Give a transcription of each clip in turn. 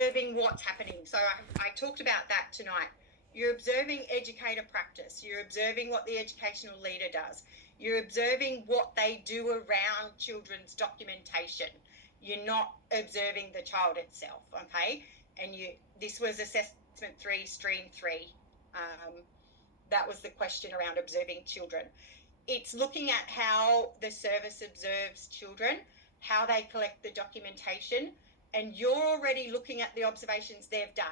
observing what's happening. So I talked about that tonight. You're observing educator practice. You're observing what the educational leader does. You're observing what they do around children's documentation. You're not observing the child itself, okay? And this was assessment 3, stream 3. That was the question around observing children. It's looking at how the service observes children, how they collect the documentation, and you're already looking at the observations they've done.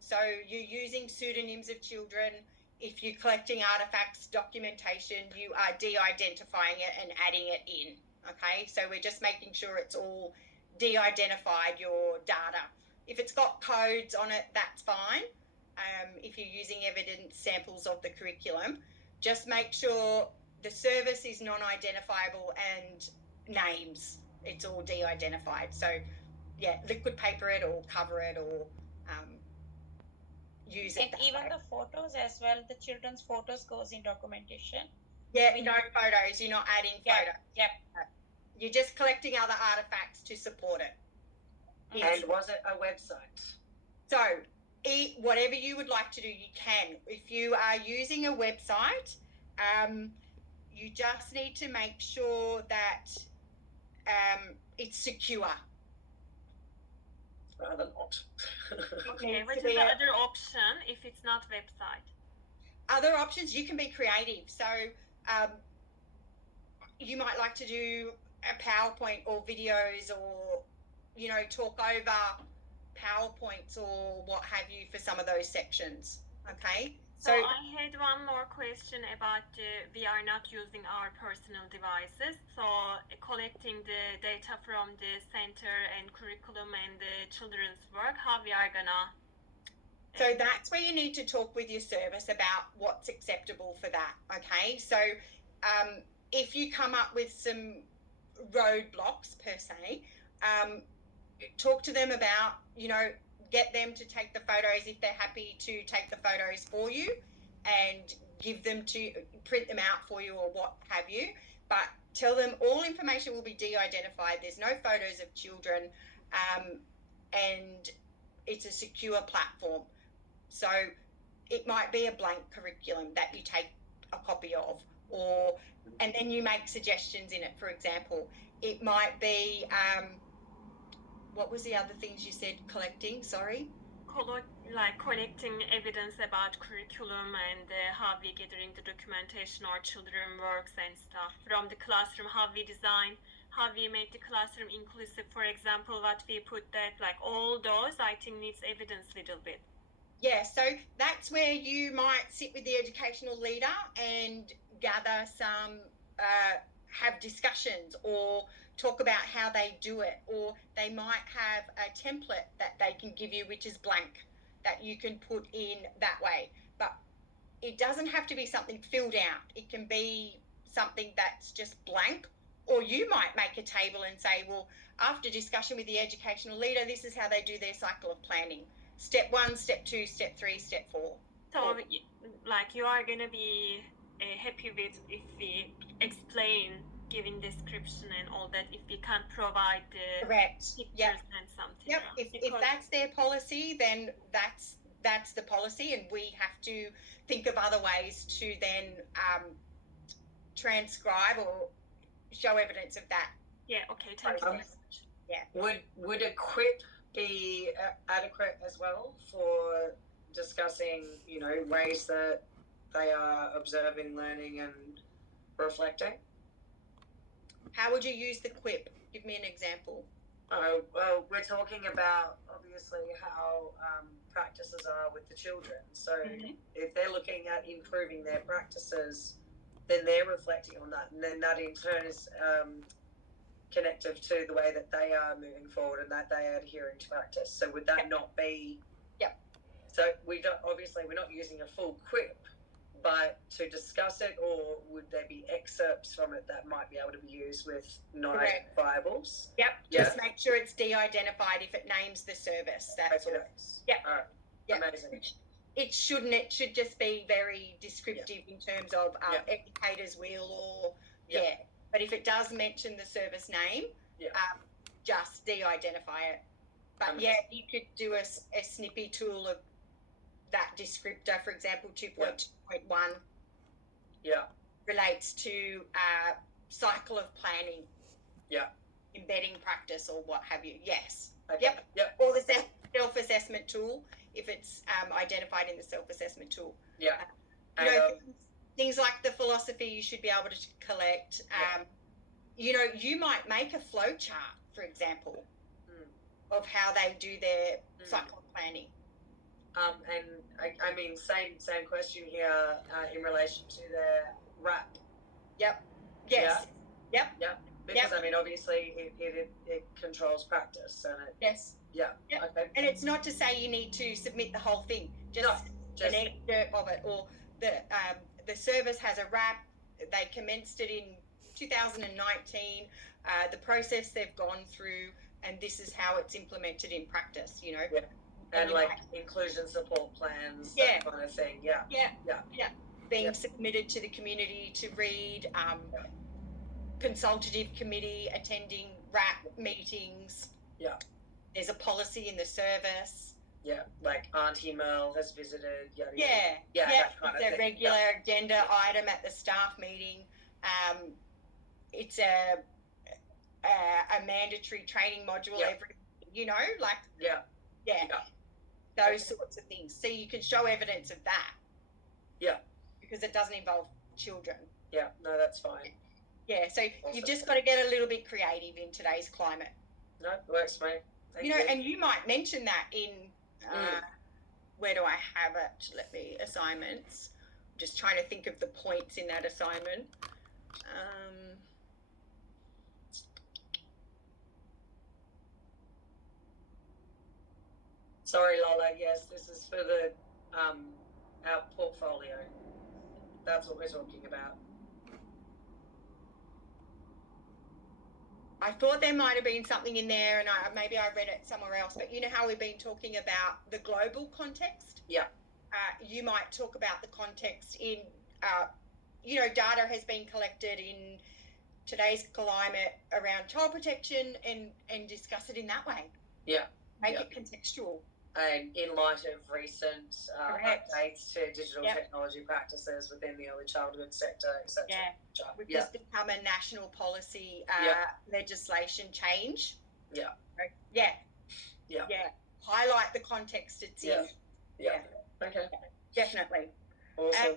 So you're using pseudonyms of children. If you're collecting artifacts, documentation, you are de-identifying it and adding it in, okay? So we're just making sure it's all de-identified, your data. If it's got codes on it, that's fine. If you're using evidence samples of the curriculum, just make sure the service is non-identifiable and names, it's all de-identified. So yeah, liquid paper it or cover it or use it. And even way. The photos as well, the children's photos goes in documentation. Yeah, no photos, you're not adding photos. Yep. You're just collecting other artifacts to support it. And was it a website? So whatever you would like to do, you can. If you are using a website, you just need to make sure that it's secure. Rather not. Okay, what is the other option if it's not website? Other options, you can be creative. So you might like to do a PowerPoint or videos or, you know, talk over PowerPoints or what have you for some of those sections, okay? So I had one more question about we are not using our personal devices. So collecting the data from the center and curriculum and the children's work, how we are gonna... So that's where you need to talk with your service about what's acceptable for that, okay? So if you come up with some roadblocks per se, talk to them about, you know, get them to take the photos if they're happy to take the photos for you and give them to print them out for you or what have you, but tell them all information will be de-identified. There's no photos of children and it's a secure platform. So it might be a blank curriculum that you take a copy of, or and then you make suggestions in it. For example, it might be what was the other things you said? Collecting, sorry? Like collecting evidence about curriculum and how we gathering the documentation or children works and stuff from the classroom, how we design, how we make the classroom inclusive, for example, what we put that, like all those, I think needs evidence a little bit. Yeah, so that's where you might sit with the educational leader and gather some, have discussions or talk about how they do it, or they might have a template that they can give you which is blank that you can put in that way. But it doesn't have to be something filled out. It can be something that's just blank, or you might make a table and say, well, after discussion with the educational leader, this is how they do their cycle of planning. Step 1, step 2, step 3, step 4. So like you are going to be happy with if we explain giving description and all that, if we can't provide the pictures and something. Yep. If that's their policy, then that's the policy, and we have to think of other ways to then transcribe or show evidence of that. Yeah. Okay. Thank you very much. Yeah. Would a quip be adequate as well for discussing, you know, ways that they are observing, learning, and reflecting? How would you use the quip? Give me an example. Oh, well, we're talking about obviously how practices are with the children. So if they're looking at improving their practices, then they're reflecting on that, and then that in turn is connective to the way that they are moving forward and that they are adhering to practice. So would that not be? Yep. So we're not using a full quip, but to discuss it, or would there be excerpts from it that might be able to be used with non-identifiables? Yep. Just make sure it's de-identified if it names the service. That's all. Yep. All right. Yep. Amazing. It shouldn't. It should just be very descriptive in terms of educator's wheel or But if it does mention the service name, just de-identify it. But yeah, you could do a snippy tool of that descriptor, for example, 2.2.1 relates to cycle of planning, embedding practice or what have you. Yes. Okay. Yep. Or the self-assessment tool, if it's identified in the self-assessment tool. Yeah. You know, things like the philosophy you should be able to collect. You know, you might make a flow chart, for example, of how they do their cycle of planning. And I mean, same question here in relation to the RAP. Yep. Yes. Yeah? Yep. Because I mean, obviously, it controls practice, and it. Yes. Yeah. Yep. Okay. And it's not to say you need to submit the whole thing. Just an excerpt of it, or the service has a RAP. They commenced it in 2019. The process they've gone through, and this is how it's implemented in practice. You know. Yeah. And like inclusion support plans, that kind of thing. Yeah. Being submitted to the community to read. Consultative committee attending RAP meetings. Yeah. There's a policy in the service. Yeah, like Auntie Merle has visited. Yeah. That kind of it's a thing. regular agenda item at the staff meeting. It's a mandatory training module every, you know, like. Yeah. Those sorts of things. So you can show evidence of that. Yeah. Because it doesn't involve children. Yeah, no, that's fine. Yeah, so you've just got to get a little bit creative in today's climate. No, works for me. Thank you. And you might mention that in, where do I have it? Let me, assignments. I'm just trying to think of the points in that assignment. Sorry, Lola. Yes, this is for the our portfolio. That's what we're talking about. I thought there might have been something in there, and maybe I read it somewhere else. But you know how we've been talking about the global context? Yeah. You might talk about the context in, you know, data has been collected in today's climate around child protection, and discuss it in that way. Yeah. Make it contextual. And in light of recent updates to digital technology practices within the early childhood sector, etc. We've just become a national policy legislation change. Yeah. Highlight the context it's in. Yeah. Okay. Definitely. Awesome.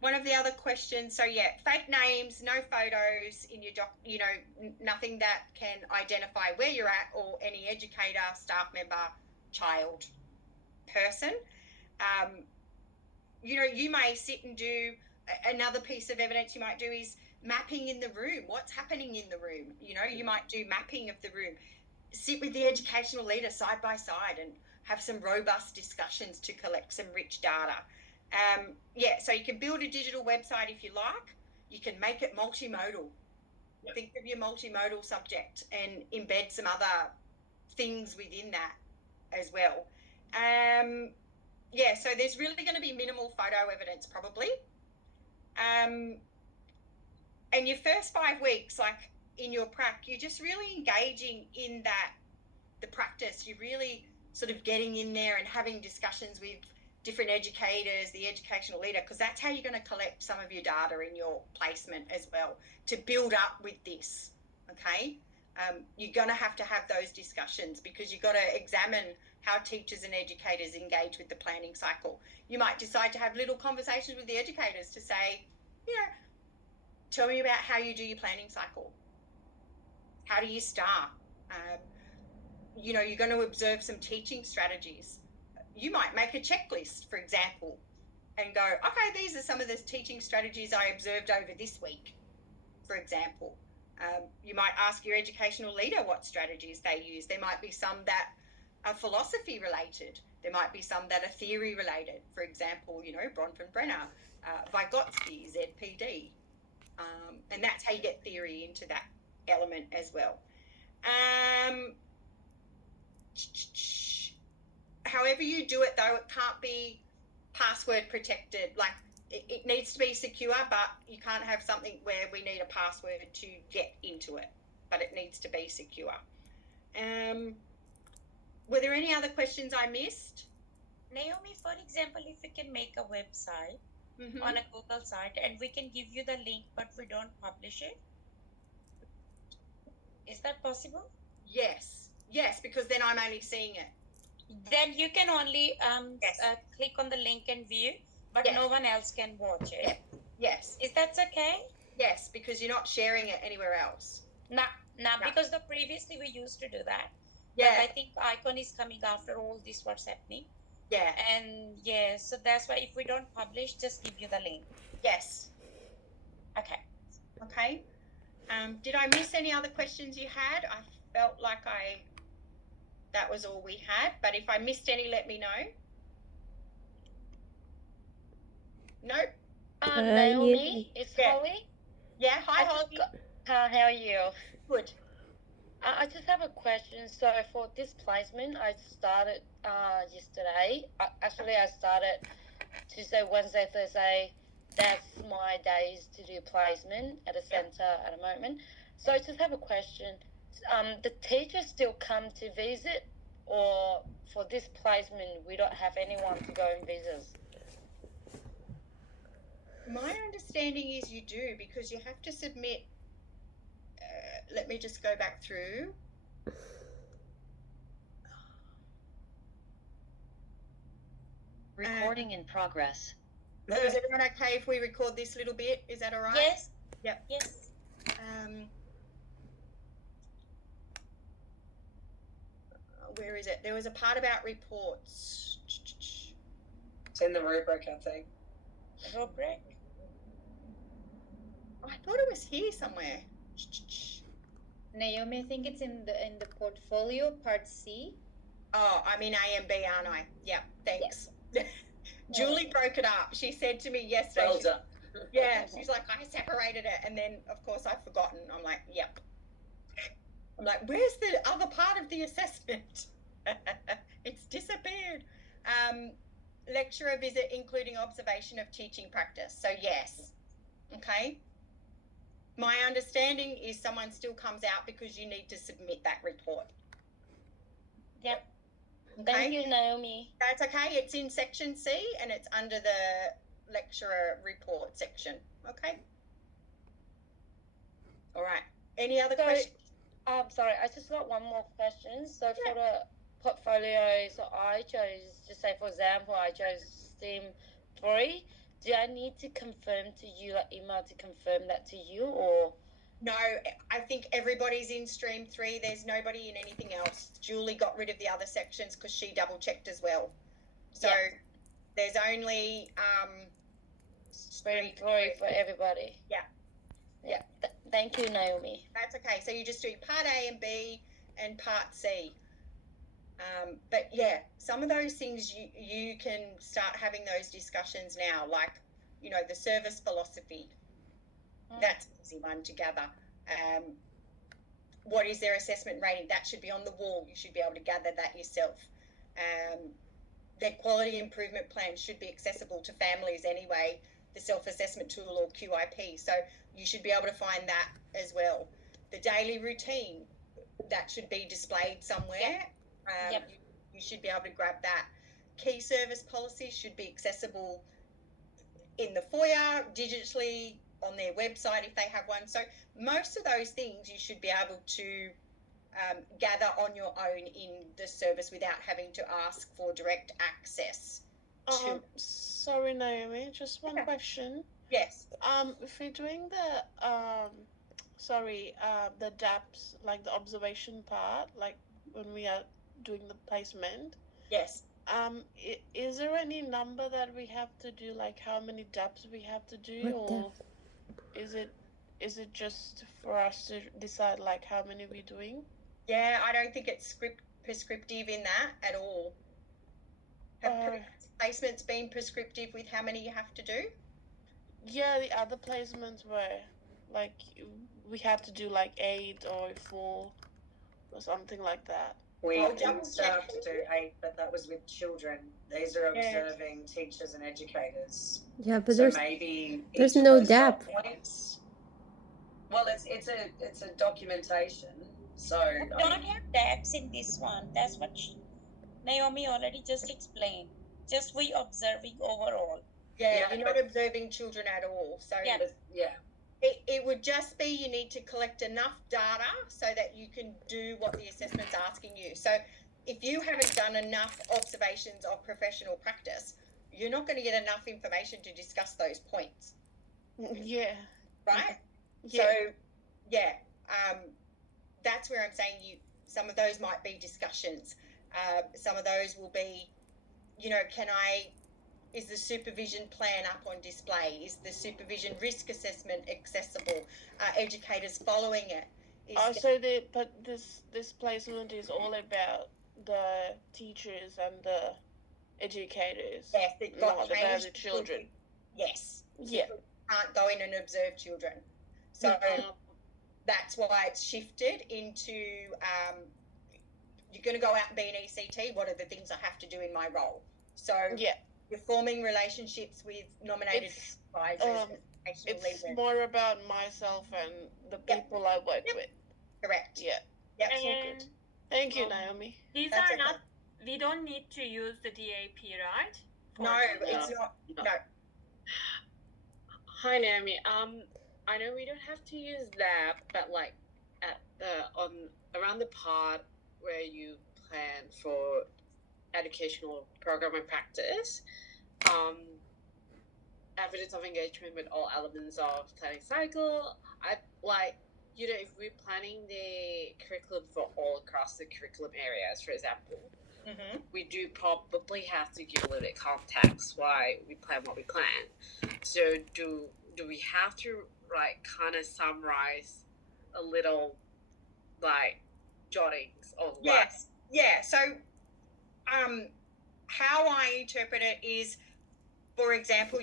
One of the other questions, so fake names, no photos in your you know, nothing that can identify where you're at or any educator, staff member, child, person. You know, you may sit and do another piece of evidence you might do is mapping in the room. What's happening in the room? You know, you might do mapping of the room. Sit with the educational leader side by side and have some robust discussions to collect some rich data. So you can build a digital website if you like. You can make it multimodal. Think of your multimodal subject and embed some other things within that as well. So there's really going to be minimal photo evidence probably. And your first 5 weeks, like in your prac, you're just really engaging in the practice. You're really sort of getting in there and having discussions with different educators, the educational leader, because that's how you're going to collect some of your data in your placement as well to build up with this, okay? You're going to have those discussions because you've got to examine how teachers and educators engage with the planning cycle. You might decide to have little conversations with the educators to say, you know, tell me about how you do your planning cycle. How do you start? You know, you're going to observe some teaching strategies. You might make a checklist, for example, and go, okay, these are some of the teaching strategies I observed over this week, for example. You might ask your educational leader what strategies they use. There might be some that are philosophy related. There might be some that are theory related. For example, you know, Bronfenbrenner, Vygotsky, ZPD. And that's how you get theory into that element as well. However you do it, though, it can't be password protected. Like, it needs to be secure, but you can't have something where we need a password to get into it, but it needs to be secure. Were there any other questions I missed? Naomi, for example, if we can make a website Mhm. on a Google site and we can give you the link, but we don't publish it, is that possible? Yes, because then I'm only seeing it. Then you can only Yes. click on the link and view, but Yes. no one else can watch it. Yes, Is that okay? yes, because you're not sharing it anywhere else. No, No. because previously we used to do that. But Yeah, I think Icon is coming after all this what's happening. yeah, And yeah, so that's why if we don't publish, just give you the link. yes. Okay. Okay. Did I miss any other questions you had? I felt like that was all we had, but if I missed any, let me know. Nope. Naomi, it's Yeah. Holly. Yeah, hi Holly. How are you? Good. I just have a question. So for this placement, I started yesterday. Actually, I started Tuesday, Wednesday, Thursday. That's my days to do placement at a centre at the moment. So I just have a question. The teachers still come to visit, or for this placement, we don't have anyone to go and visit? My understanding is you do, because you have to submit. Let me just go back through. Recording in progress. Is everyone okay if we record this little bit? Is that all right? Yes. Yep. Yes. Where is it? There was a part about reports. It's in the rubric, I think. Rubric. I thought it was here somewhere. Naomi, I think it's in the portfolio, part C. Oh, I'm in A and B, aren't I? Yep, thanks. Julie broke it up. She said to me yesterday. Well done. Yeah, she's like, I separated it, and then of course I've forgotten. I'm like, yep. I'm like, where's the other part of the assessment? It's disappeared. Lecturer visit including observation of teaching practice. So yes. Okay. My understanding is someone still comes out because you need to submit that report. Yep. Okay? Thank you, Naomi. That's okay. It's in section C and it's under the lecturer report section. Okay. All right. Any other questions? Sorry, I just got one more question. So for the portfolio, so I chose, just say for example, I chose STEAM 3. Do I need to confirm to you, like email to confirm that to you, or? No, I think everybody's in stream 3. There's nobody in anything else. Julie got rid of the other sections because she double checked as well. So there's only Stream 3 for everybody. Yeah. Thank you, Naomi. That's okay. So you just do part A and B and part C. But yeah, some of those things you can start having those discussions now, like, you know, the service philosophy. That's an easy one to gather. What is their assessment rating? That should be on the wall. You should be able to gather that yourself. Their quality improvement plan should be accessible to families anyway, the self-assessment tool or QIP. So you should be able to find that as well. The daily routine, that should be displayed somewhere. You should be able to grab that. Key service policies should be accessible in the foyer, digitally, on their website if they have one. So most of those things you should be able to gather on your own in the service without having to ask for direct access to. Sorry, Naomi, just one question. Yes. If we're doing the DAPS, like the observation part, like when we are doing the placement. Yes. Is there any number that we have to do, like how many DAPS we have to do, or is it just for us to decide like how many we're doing? Yeah, I don't think it's prescriptive in that at all. Have placements been prescriptive with how many you have to do? Yeah, the other placements were like we have to do like 8 or 4 or something like that. We used to have to do 8, but that was with children. These are observing teachers and educators. Yeah, but so there's no DAP. Well, it's a documentation. So we don't have DAPs in this one. That's what Naomi already just explained. Just we observing overall. Yeah, Yeah, you're not observing children at all. So Yeah. Yeah. it would just be you need to collect enough data so that you can do what the assessment's asking you. So if you haven't done enough observations of professional practice, you're not going to get enough information to discuss those points, Yeah. right? Yeah. So, yeah, that's where I'm saying some of those might be discussions. Some of those will be, is the supervision plan up on display? Is the supervision risk assessment accessible? Are educators following it? But this placement is all about the teachers and the educators, Yes, it got not about changed. the children. Yes. Yeah. You can't go in and observe children. So that's why it's shifted into you're going to go out and be an ECT. What are the things I have to do in my role? So Yeah. you're forming relationships with nominated advisors. It's more about myself and the people I work with. Correct. Yeah. Yep. And Thank you, Naomi. these That's are okay. not, we don't need to use the DAP, right? No, it's not. No. Hi Naomi. I know we don't have to use that, but like at around the part where you plan for educational program and practice, evidence of engagement with all elements of planning cycle. I like, if we're planning the curriculum for all across the curriculum areas, for example, we do probably have to give a little bit of context why we plan what we plan. So do we have to kind of summarize a little jottings of Yes. Yeah. So how I interpret it is, for example,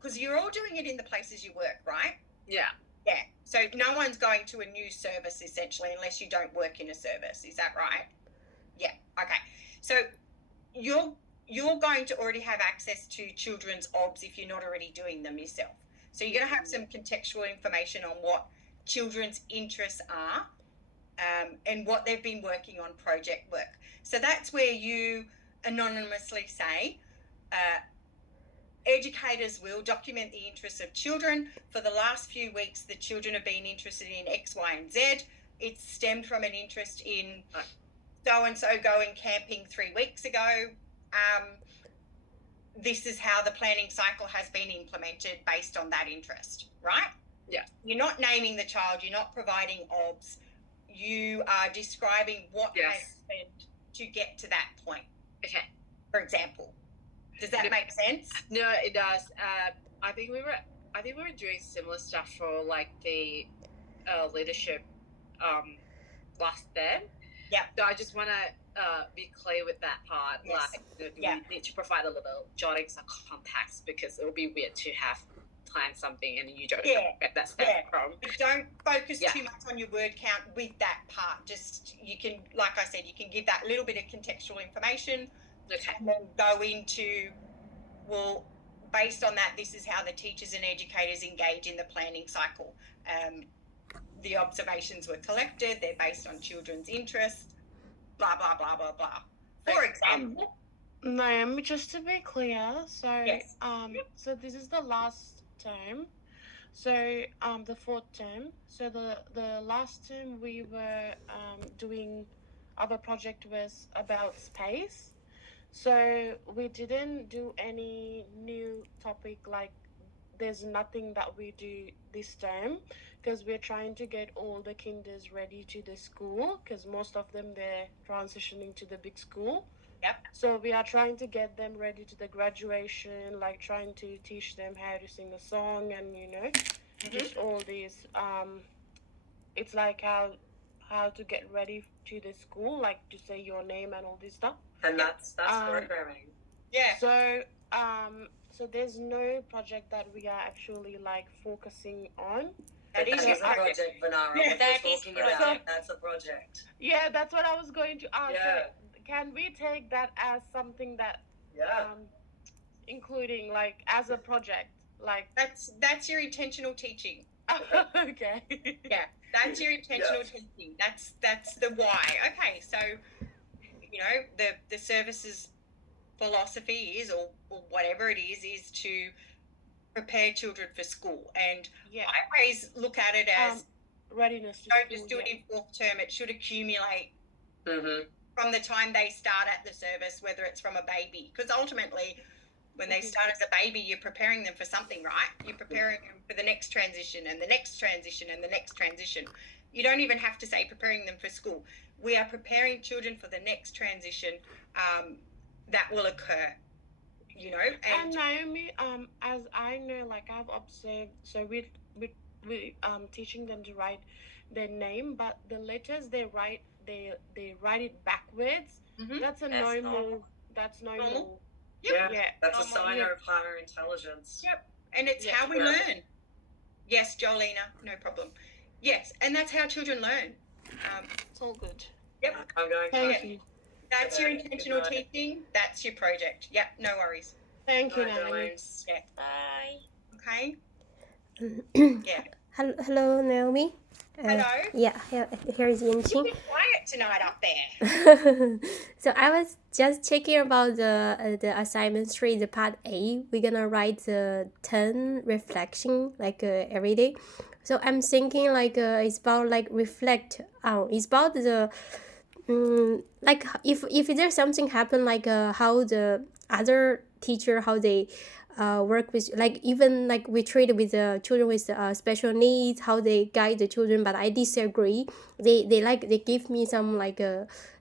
because you're all doing it in the places you work, right? Yeah. Yeah. So no one's going to a new service essentially unless you don't work in a service. Is that right? Yeah. Okay. So you're going to already have access to children's OBS if you're not already doing them yourself. So you're going to have some contextual information on what children's interests are and what they've been working on project work. So that's where you anonymously say, educators will document the interests of children. For the last few weeks, the children have been interested in X, Y, and Z. It's stemmed from an interest in so-and-so going camping 3 weeks ago. This is how the planning cycle has been implemented based on that interest, right? Yeah. You're not naming the child. You're not providing OBS. You are describing what has happened to get to that point. Okay. For example. Does that make sense? No, it does. I think we were doing similar stuff for the leadership last term. Yeah. So I just want to be clear with that part. Yes. We need to provide a little jottings of context because it will be weird to have planned something and you don't know where that's from. But don't focus too much on your word count with that part. Just, you can, like I said, you can give that little bit of contextual information. Okay. And then go into, well, based on that, this is how the teachers and educators engage in the planning cycle. The observations were collected, they're based on children's interests, blah, blah, blah, blah, blah. For example. Naomi, just to be clear, so Yes. So this is the last term. So the fourth term. So the last term we were doing, our project was about space. So we didn't do any new topic, there's nothing that we do this term because we're trying to get all the kinders ready to the school because most of them, they're transitioning to the big school. Yep. So we are trying to get them ready to the graduation, trying to teach them how to sing a song and, just all these, it's how to get ready to the school, to say your name and all this stuff. And that's programming. Yeah. So there's no project that we are actually focusing on. That is a project, Vanara. Yeah, what that we're is talking project. about. That's a project. Yeah, that's what I was going to ask. Yeah. So can we take that as something that, Yeah. including as a project, That's your intentional teaching. Okay. Yeah, that's your intentional teaching. That's the why. Okay, so you know, the service's philosophy is, or whatever it is to prepare children for school. And Yeah. I always look at it as readiness to don't school, just do it yeah. in fourth term. It should accumulate Mm-hmm. from the time they start at the service, whether it's from a baby, because ultimately when they start as a baby, you're preparing them for something, right? You're preparing them for the next transition and the next transition and the next transition. You don't even have to say preparing them for school. We are preparing children for the next transition that will occur, you know. And Naomi, as I know, like I've observed, so we teaching them to write their name, but the letters they write it backwards. That's normal. That's normal. Yep. Yeah, that's a Normal, sign yeah. of higher intelligence. Yep. And it's Yeah. how we learn. Yes, Jolina, no problem. Yes, and that's how children learn. It's all good. Yep. I'm going. Thank you. That's your intentional teaching. That's your project. Yep, no worries. Thank you, Bye, Naomi. Darlene. Yeah. Bye. Okay. Yeah. Hello, Naomi. Hello. Yeah, here is You've Yinqing. been quiet tonight up there. So I was just checking about the assignment 3, the part A. We're gonna write the 10 reflection like every day. So I'm thinking like it's about like reflect on. It's about the like if there's something happen like how the other teacher how they work with, like even like we treat with the children with special needs, how they guide the children, but I disagree. They give me some like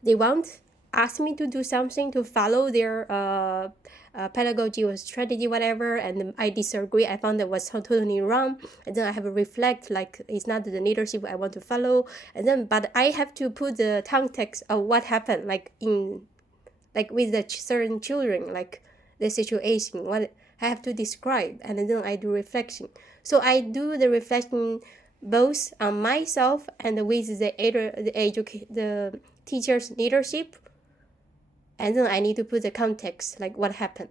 they want ask me to do something to follow their pedagogy or strategy whatever, and I disagree. I found that was totally wrong, and then I have to reflect like it's not the leadership I want to follow, and then but I have to put the context of what happened like in like with the certain children, like the situation, what I have to describe, and then I do reflection. So I do the reflection both on myself and with the teacher's leadership, and then I need to put the context, like what happened.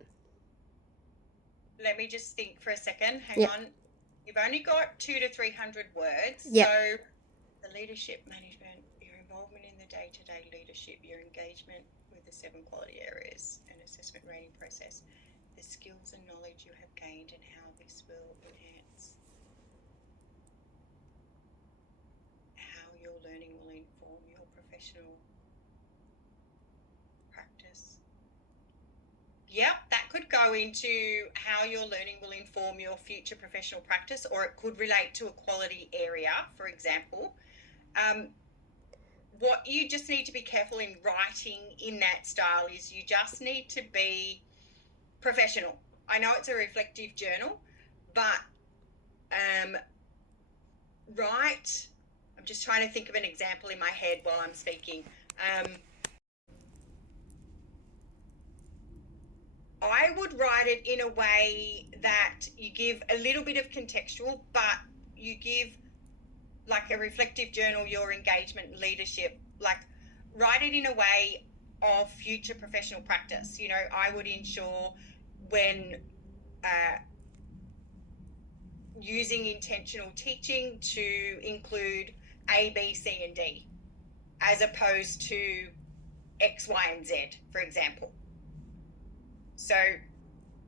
Let me just think for a second. Hang on. You've only got 200 to 300 words. Yeah. So the leadership management, your involvement in the day-to-day leadership, your engagement with the 7 quality areas and assessment rating process, the skills and knowledge you have gained and how this will enhance how your learning will inform your professional practice. Yep, that could go into how your learning will inform your future professional practice, or it could relate to a quality area, for example. What you just need to be careful in writing in that style is you just need to be professional. I know it's a reflective journal, but write. I'm just trying to think of an example in my head while I'm speaking. I would write it in a way that you give a little bit of contextual, but you give like a reflective journal, your engagement, leadership, like write it in a way of future professional practice. You know, I would ensure when using intentional teaching to include A, B, C, and D, as opposed to X, Y, and Z, for example. So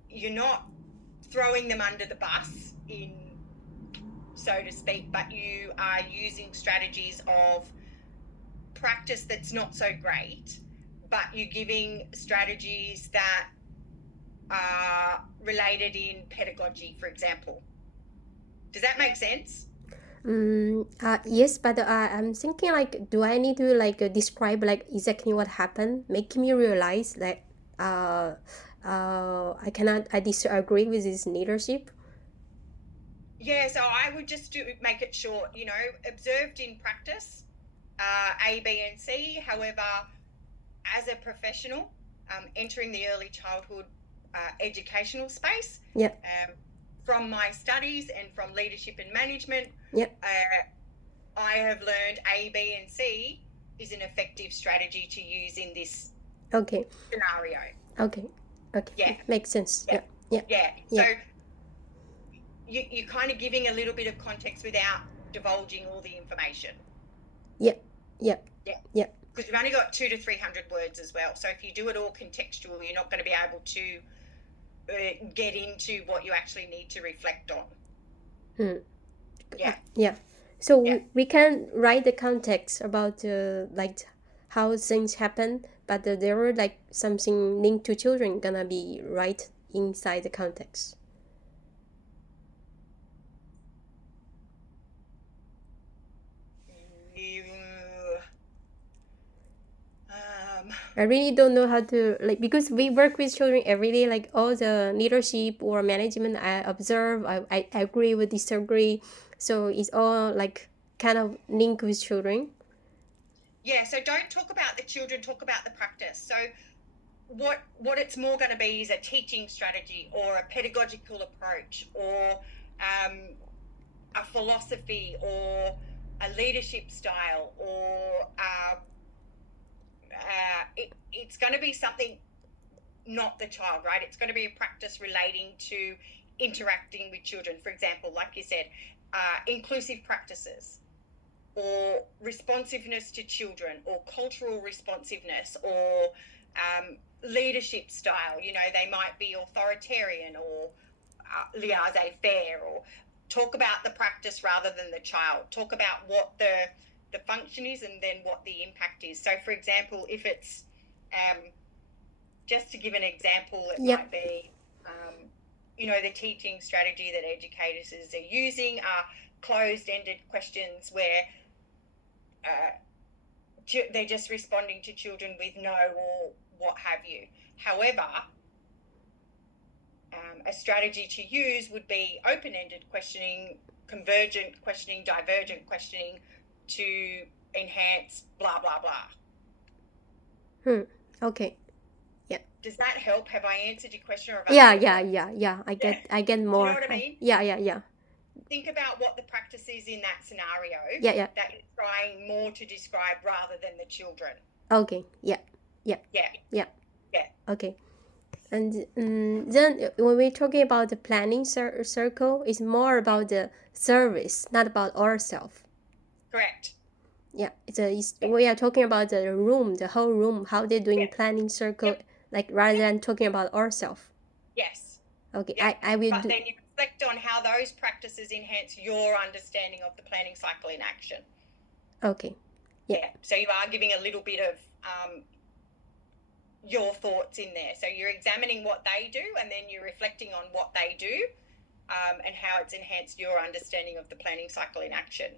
you're not throwing them under the bus, in so to speak, but you are using strategies of practice that's not so great, but you're giving strategies that are related in pedagogy, for example. Does that make sense? Yes, but I'm thinking like, do I need to like describe like exactly what happened, making me realize that I disagree with his leadership. Yeah, so I would just make it short, you know, observed in practice, A, B, and C. However, as a professional, entering the early childhood educational space, from my studies and from leadership and management, I have learned A, B, and C is an effective strategy to use in this scenario. Okay. Yeah. Makes sense. Yeah. So you're kind of giving a little bit of context without divulging all the information. Yeah. because you've only got 200 to 300 words as well. So if you do it all contextual, you're not going to be able to get into what you actually need to reflect on. Yeah. So we can write the context about like how things happen, but there were like something linked to children gonna be right inside the context. I really don't know how to like, because we work with children every day, like all the leadership or management I observe, I agree with disagree, so it's all like kind of linked with children. Yeah, so don't talk about the children, talk about the practice. So what it's more going to be is a teaching strategy or a pedagogical approach or a philosophy or a leadership style or it's going to be something, not the child, right? It's going to be a practice relating to interacting with children. For example, like you said, inclusive practices or responsiveness to children or cultural responsiveness or leadership style. You know, they might be authoritarian or laissez-faire, or talk about the practice rather than the child. Talk about what the function is and then what the impact is. So, for example, if it's just to give an example, it might be, you know, the teaching strategy that educators are using are closed-ended questions where they're just responding to children with no or what have you. However, a strategy to use would be open-ended questioning, convergent questioning, divergent questioning to enhance blah, blah, blah. Okay. Does that help? Have I answered your question? Or Yeah. I get more. Do you know what I mean? Yeah. Think about what the practice is in that scenario. Yeah. That you're trying more to describe rather than the children. Okay. Yeah. Okay. And then when we're talking about the planning circle, it's more about the service, not about ourselves. Correct. Yeah, we are talking about the room, the whole room, how they're doing planning circle, like rather than talking about ourselves. Yes. Okay, I will But then you reflect on how those practices enhance your understanding of the planning cycle in action. Okay. Yeah. So you are giving a little bit of your thoughts in there. So you're examining what they do and then you're reflecting on what they do and how it's enhanced your understanding of the planning cycle in action.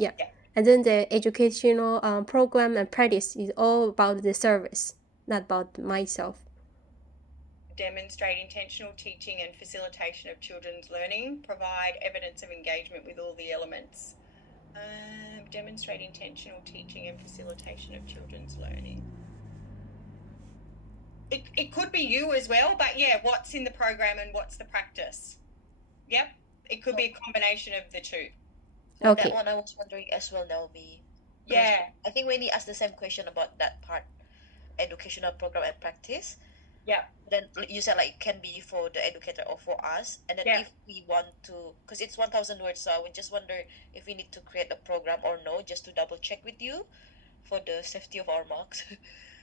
Yeah. And then the educational program and practice is all about the service, not about myself. Demonstrate intentional teaching and facilitation of children's learning. Provide evidence of engagement with all the elements. Demonstrate intentional teaching and facilitation of children's learning. It could be you as well, but yeah, what's in the program and what's the practice? Yep, it could be a combination of the two. Okay. That one I was wondering as well, Naomi. Yeah. I think Wendy asked the same question about that part, educational program and practice. Yeah. Then you said like it can be for the educator or for us, and then if we want to, because it's 1,000 words, so I would just wonder if we need to create a program or no, just to double check with you for the safety of our marks.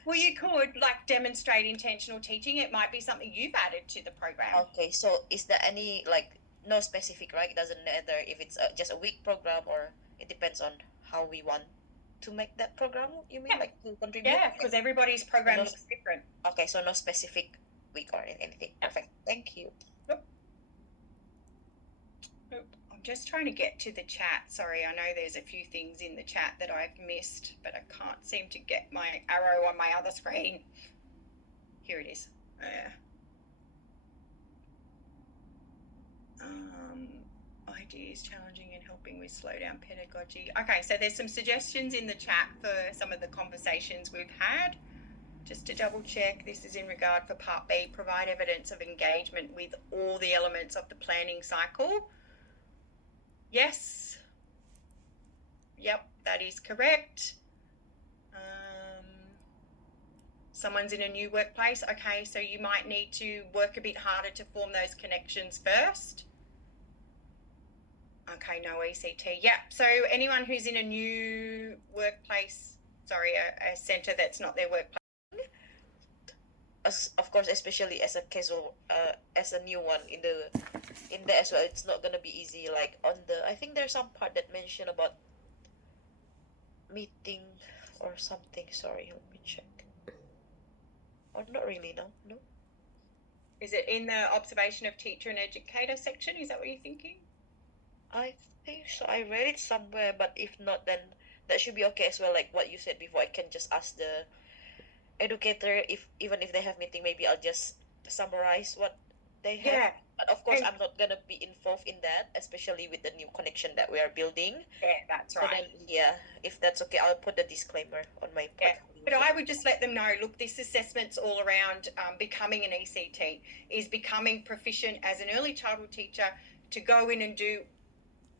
Well, you could like demonstrate intentional teaching. It might be something you've added to the program. Okay, so is there any like no specific, right? It doesn't matter if it's just a week program or it depends on how we want to make that program. You mean like to contribute? Yeah, because everybody's program looks different. Okay, so no specific week or anything. Perfect. Thank you. I'm just trying to get to the chat. Sorry, I know there's a few things in the chat that I've missed, but I can't seem to get my arrow on my other screen. Here it is. Ideas challenging and helping with slow down pedagogy. Okay, so there's some suggestions in the chat for some of the conversations we've had. Just to double check, this is in regard for part B, provide evidence of engagement with all the elements of the planning cycle. Yes. Yep, that is correct. Someone's in a new workplace. Okay, so you might need to work a bit harder to form those connections first. Okay, no ECT. Yep, so anyone who's in a new workplace a centre that's not their workplace. Of course, especially as a casual, as a new one in there as well, it's not gonna be easy. Like on the, I think there's some part that mention about meeting or something. Sorry, let me check. Or not really, no. Is it in the observation of teacher and educator section? Is that what you're thinking? I think so. I read it somewhere, but if not, then that should be okay as well. Like what you said before, I can just ask the educator if even if they have meeting, maybe I'll just summarize what they have. Yeah. But of course, And- I'm not gonna be involved in that, especially with the new connection that we are building. Yeah, that's So right. then, yeah, if that's okay, I'll put the disclaimer on my Yeah. portfolio. But I would just let them know, look, this assessment's all around becoming an ECT, is becoming proficient as an early childhood teacher to go in and do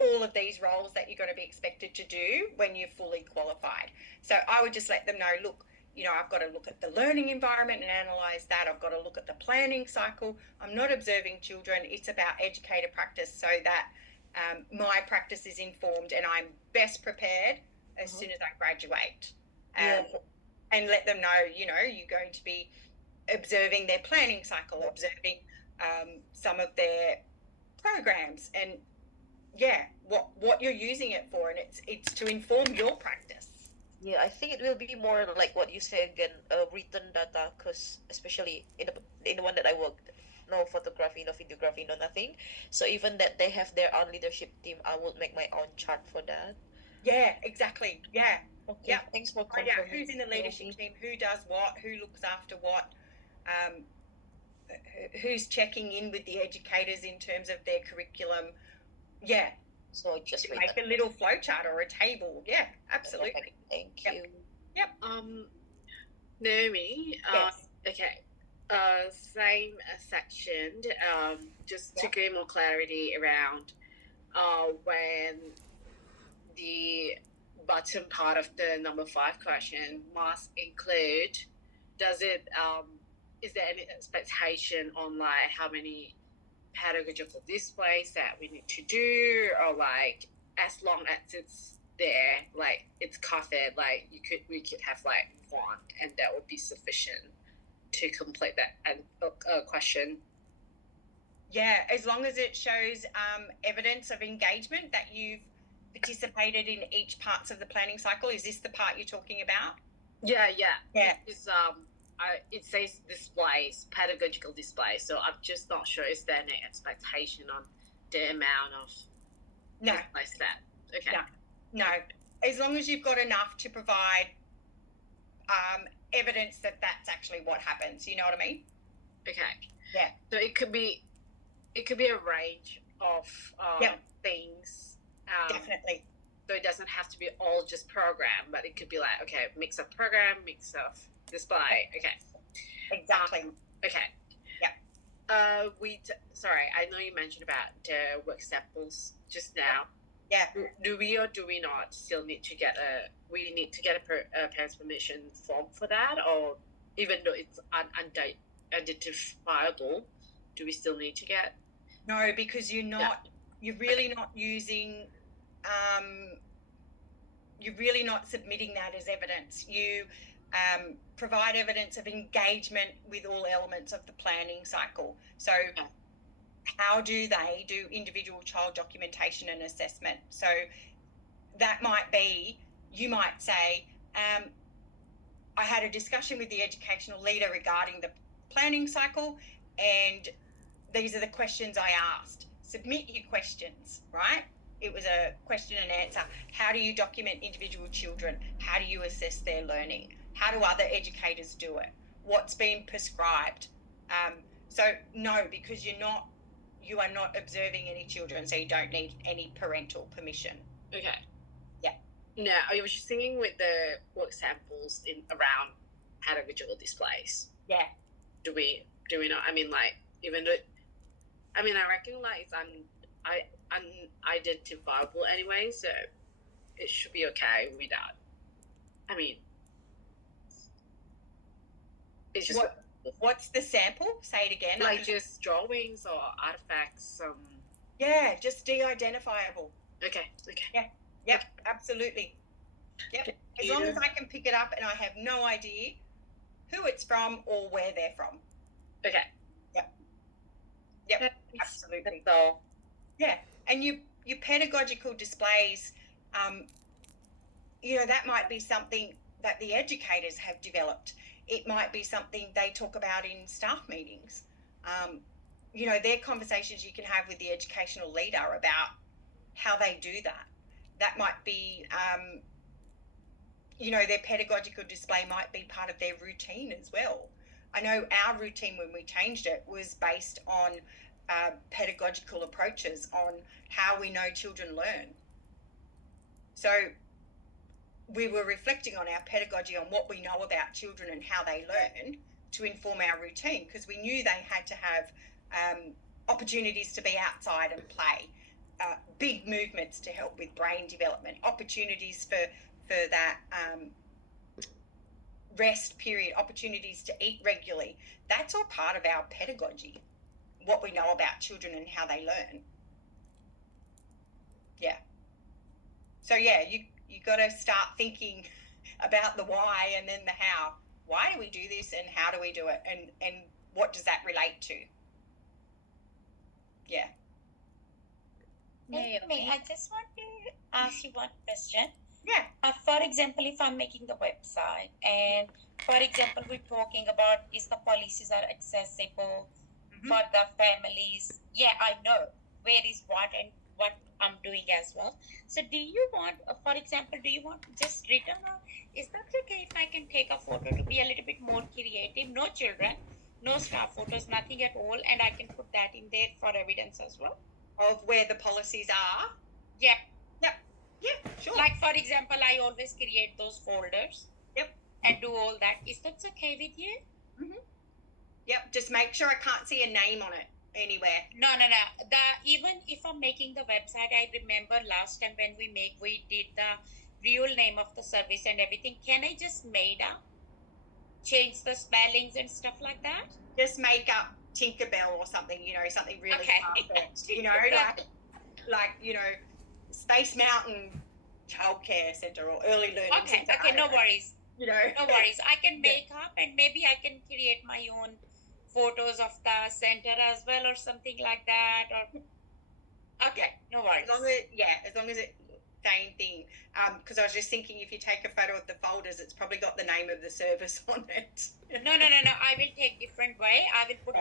all of these roles that you're going to be expected to do when you're fully qualified. So I would just let them know, look, I've got to look at the learning environment and analyse that. I've got to look at the planning cycle. I'm not observing children. It's about educator practice so that my practice is informed and I'm best prepared as soon as I graduate. And let them know, you're going to be observing their planning cycle, observing some of their programs and what you're using it for, and it's to inform your practice. Yeah, I think it will be more like what you say again, written data, because especially in the one that I worked, no photography, no videography, no nothing. So even that they have their own leadership team, I will make my own chart for that. Yeah, exactly. Yeah. Okay. Yep. Thanks for Find out confirming. who's in the leadership team, who does what, who looks after what, who's checking in with the educators in terms of their curriculum. Yeah. So just make a little flowchart or a table. Yeah, absolutely. Perfect. Thank you. Yep. Naomi. Yes. Okay. Same section. Just to gain more clarity around when the bottom part of the number 5 question must include, does it is there any expectation on like how many pedagogical displays that we need to do, or like as long as it's there, like it's covered, like we could have like one and that would be sufficient to complete that question? Yeah, as long as it shows evidence of engagement that you've participated in each parts of the planning cycle. Is this the part you're talking about? Yeah. It's it says displays, pedagogical displays, so I'm just not sure is there any expectation on the amount of displays that. Okay. No. As long as you've got enough to provide evidence that that's actually what happens, you know what I mean? Okay. Yeah. So it could be a range of things. Definitely. So it doesn't have to be all just program, but it could be like, okay, mix of program, mix of display. Okay. Exactly. Okay. Yeah. Sorry, I know you mentioned about the work samples just now. Yeah. Do we or do we not still need to get a parent's permission form for that, or even though it's unidentifiable, do we still need to get? No, because you're really not using. You're really not submitting that as evidence. You provide evidence of engagement with all elements of the planning cycle. So how do they do individual child documentation and assessment? So that might be, you might say, I had a discussion with the educational leader regarding the planning cycle, and these are the questions I asked. Submit your questions, right? It was a question and answer. How do you document individual children? How do you assess their learning? How do other educators do it? What's been prescribed? So no, because you are not observing any children, so you don't need any parental permission. Okay. Yeah. Now, I was just thinking with the work samples in around pedagogical displays. Yeah. Do we not? I mean, like, even though, I mean, I reckon like it's unidentifiable anyway, so it should be okay with that. I mean, it's just what's the sample? Say it again. Like just drawings or artifacts. Yeah, just de-identifiable. Okay. Yeah. Yep. Absolutely. Yep. As long as I can pick it up and I have no idea who it's from or where they're from. Okay. Yep, absolutely. So, Yeah, and your pedagogical displays, that might be something that the educators have developed. It might be something they talk about in staff meetings. They're conversations you can have with the educational leader about how they do that. That might be, their pedagogical display might be part of their routine as well. I know our routine when we changed it was based on pedagogical approaches on how we know children learn. So we were reflecting on our pedagogy on what we know about children and how they learn to inform our routine, because we knew they had to have opportunities to be outside and play, big movements to help with brain development, opportunities for that rest period, opportunities to eat regularly. That's all part of our pedagogy, what we know about children and how they learn. Yeah. So yeah, you got to start thinking about the why and then the how. Why do we do this and how do we do it, and what does that relate to? Yeah. Naomi, I just want to ask you one question. Yeah. For example, if I'm making the website and, for example, we're talking about is the policies are accessible for the families. Yeah, I know where is what and what I'm doing as well. So do you want, for example, do you want just written, or is that okay if I can take a photo to be a little bit more creative? No children, no staff photos, nothing at all, and I can put that in there for evidence as well. Of where the policies are? Yep. Yeah, sure. Like, for example, I always create those folders. Yep. And do all that. Is that okay with you? Mm-hmm. Yep, just make sure I can't see a name on it anywhere. No. Even if I'm making the website, I remember last time when we did the real name of the service and everything. Can I just made up? Change the spellings and stuff like that? Just make up Tinkerbell or something, something really far-fetched, like Space Mountain Childcare Centre or Early Learning Centre. Okay, no worries. No worries. I can make up, and maybe I can create my own photos of the center as well or something like that. Or okay, no worries. As long as it's same thing. Because I was just thinking, if you take a photo of the folders, it's probably got the name of the service on it. No. I will take different way. I will put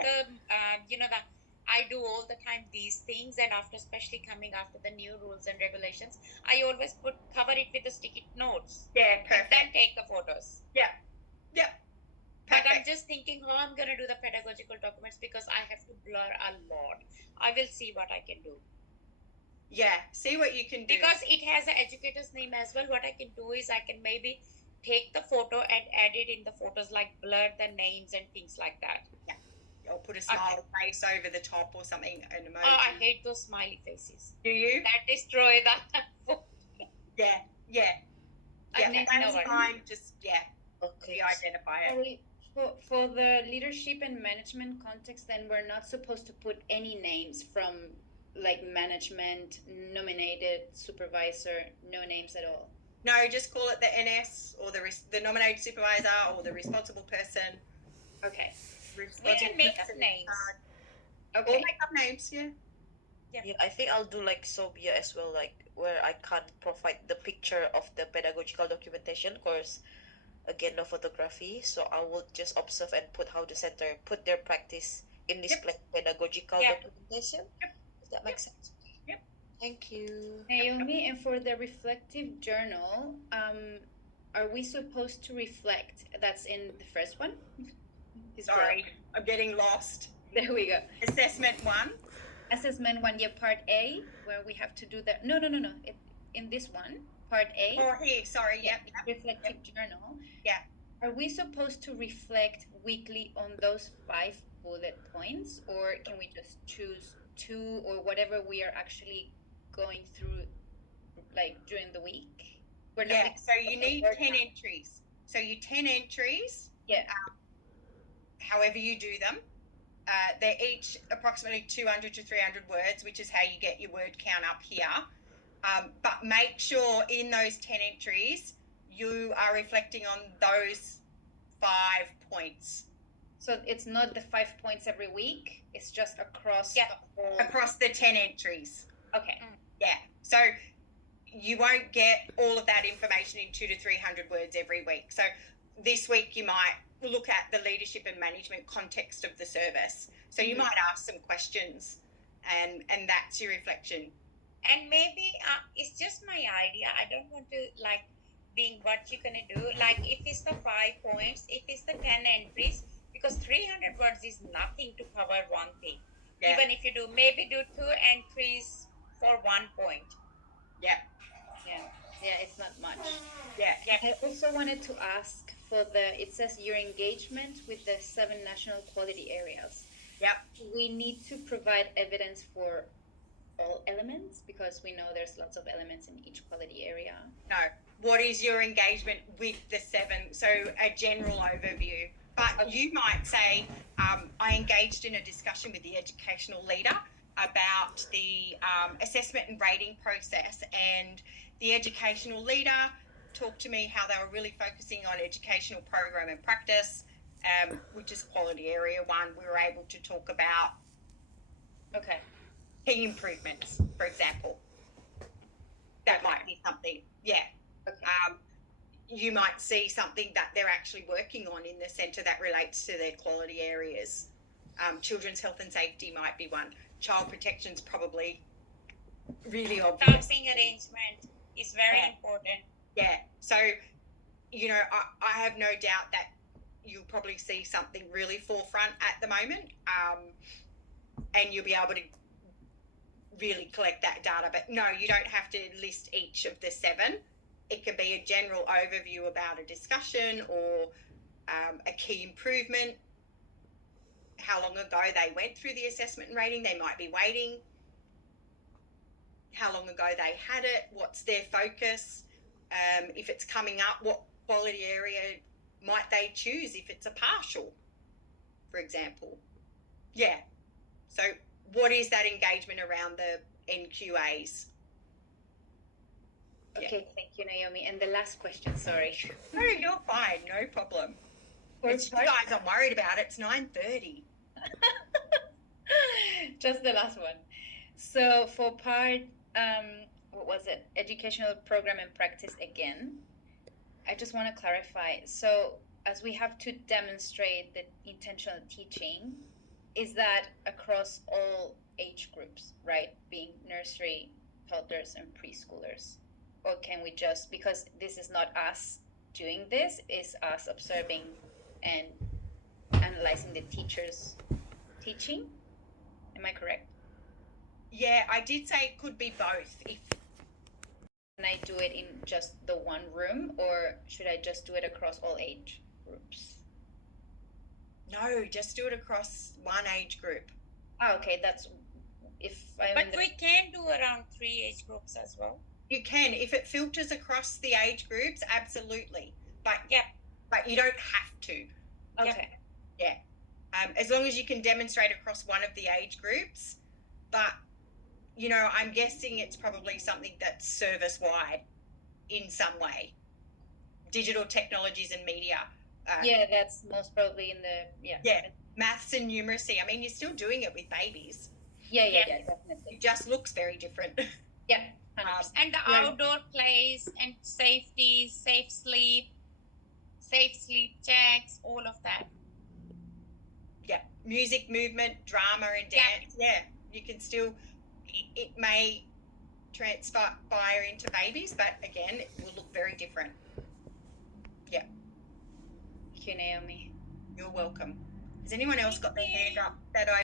I do all the time these things, and especially coming after the new rules and regulations, I always cover it with the sticky notes. Yeah, perfect. And then take the photos. Yeah. But I'm just thinking how I'm going to do the pedagogical documents, because I have to blur a lot. I will see what I can do. Yeah, see what you can do. Because it has an educator's name as well. What I can do is I can maybe take the photo and add it in the photos, like blur the names and things like that. Yeah. Or put a smiley face over the top or something, an emoji. Oh, I hate those smiley faces. Do you? That destroy the photo. Yeah. Okay, that's fine. Just, Okay. you identify it. For the leadership and management context, then we're not supposed to put any names from like management, nominated, supervisor, no names at all. No, just call it the NS or the nominated supervisor or the responsible person. Okay. We can make up names. Okay. Or make up names, yeah. I think I'll do like Sobia as well, like where I can't provide the picture of the pedagogical documentation course. Again, no photography, so I will just observe and put how the center put their practice in this pedagogical documentation. Does that make sense? Yep. Thank you. Naomi, and for the reflective journal, are we supposed to reflect? That's in the first one? Sorry, I'm getting lost. There we go. Assessment 1. Assessment 1, part A, where we have to do that. No. In this one, part A. Oh, here, sorry, yep. Reflective journal. Yeah. Are we supposed to reflect weekly on those 5 bullet points, or can we just choose 2 or whatever we are actually going through, like during the week? So you need 10 entries. So you 10 entries. Yeah. However you do them. They're each approximately 200 to 300 words, which is how you get your word count up here. But make sure in those 10 entries, you are reflecting on those 5 points. So it's not the 5 points every week. It's just across Yeah. the whole. Across the 10 entries. Okay. Yeah. So you won't get all of that information in 200 to 300 words every week. So this week you might look at the leadership and management context of the service. So you might ask some questions, and that's your reflection. And maybe it's just my idea. I don't want to like being what you're gonna do. Like if it's the 5 points, if it's the 10 entries, because 300 words is nothing to cover one thing. Yeah. Even if you do 2 entries for 1 point. Yeah. Yeah, it's not much. Yeah. I also wanted to ask for it says your engagement with the 7 national quality areas. Yep. We need to provide evidence for all elements because we know there's lots of elements in each quality area. No. What is your engagement with the 7? So a general overview. But you might say, I engaged in a discussion with the educational leader about the assessment and rating process, and the educational leader talked to me how they were really focusing on educational program and practice, which is quality area 1. We were able to talk about key improvements, for example. That might be something. Yeah. Okay. You might see something that they're actually working on in the centre that relates to their quality areas. Children's health and safety might be one. Child protection's probably really obvious. Staffing arrangement is very important. Yeah. So, you know, I have no doubt that you'll probably see something really forefront at the moment, and you'll be able to really collect that data. But no, you don't have to list each of the 7. It can be a general overview about a discussion or a key improvement, how long ago they went through the assessment and rating. They might be waiting, how long ago they had it, what's their focus, if it's coming up, what quality area might they choose if it's a partial, for example. Yeah. So what is that engagement around the NQAs? Okay, thank you, Naomi. And the last question, sorry. No, you're fine. No problem. It's you guys I'm worried about. It's 9:30. Just the last one. So for part, what was it? Educational program and practice again. I just want to clarify. So as we have to demonstrate the intentional teaching, is that across all age groups, right? Being nursery, toddlers, and preschoolers? Or can we just, because this is not us doing this, is us observing and analyzing the teacher's teaching? Am I correct? Yeah, I did say it could be both. Can I do it in just the one room, or should I just do it across all age groups? No, just do it across one age group. Oh, okay, that's if I'm. But we can do around 3 age groups as well. You can, if it filters across the age groups, absolutely. But yeah, but you don't have to. Okay. Yeah. As long as you can demonstrate across one of the age groups. But you know, I'm guessing it's probably something that's service-wide in some way. Digital technologies and media. Yeah, that's most probably in the Yeah, maths and numeracy. I mean, you're still doing it with babies. Yeah, definitely. It just looks very different. Yeah. And the outdoor plays and safety, safe sleep checks, all of that. Yeah, music, movement, drama, and dance. Yeah, you can still. It may transpire into babies, but again, it will look very different. Yeah. Thank you, Naomi. You're welcome. Has anyone else got their hand up that I